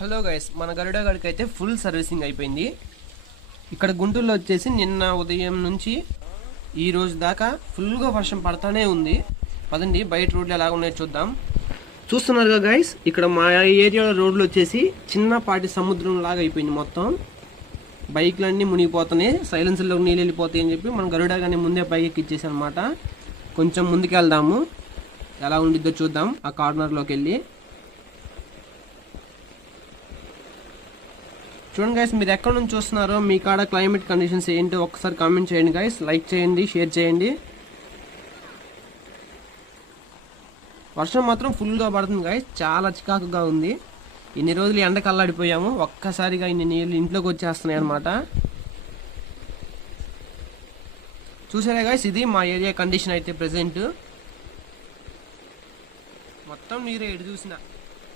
Hello guys, మన గరుడ గడికి అయితే ఫుల్ సర్వీసింగ్ అయిపోయింది. ఇక్కడ గుంటూరులో వచ్చేసి నిన్న ఉదయం నుంచి ఈ రోజు దాకా ఫుల్గా వర్షం పడతానే ఉంది. పదండి బయట రోడ్లు ఎలా ఉన్నాయో చూద్దాం. చూస్తున్నారుగా గైస్, ఇక్కడ మా ఏరియాలో రోడ్లు వచ్చేసి చిన్నపాటి సముద్రం లాగా అయిపోయింది. మొత్తం బైక్లన్నీ మునిగిపోతున్నాయి, సైలెన్సర్లోకి నీళ్ళు వెళ్ళిపోతాయి అని చెప్పి మన గరుడ కానీ ముందే పైకి ఎక్కిచ్చేసి అనమాట. కొంచెం ముందుకు వెళ్దాము, ఎలా ఉండిద్దో చూద్దాం. ఆ కార్నర్లోకి వెళ్ళి చూడండి గైస్, మీరు ఎక్కడ నుంచి చూస్తున్నారో మీ కాడ క్లైమేట్ కండిషన్స్ ఏంటో ఒకసారి కామెంట్ చేయండి గైస్. లైక్ చేయండి, షేర్ చేయండి. వర్షం మాత్రం ఫుల్గా పడుతుంది గైస్, చాలా చికాకుగా ఉంది. ఇన్ని రోజులు ఎండకు అల్లాడిపోయాము, ఒక్కసారిగా ఇన్ని నీళ్ళు ఇంట్లోకి వచ్చేస్తున్నాయి అనమాట. చూసారా గైస్, ఇది మా ఏరియా కండిషన్ అయితే ప్రెసెంట్. మొత్తం నీరే ఎటు చూసినా.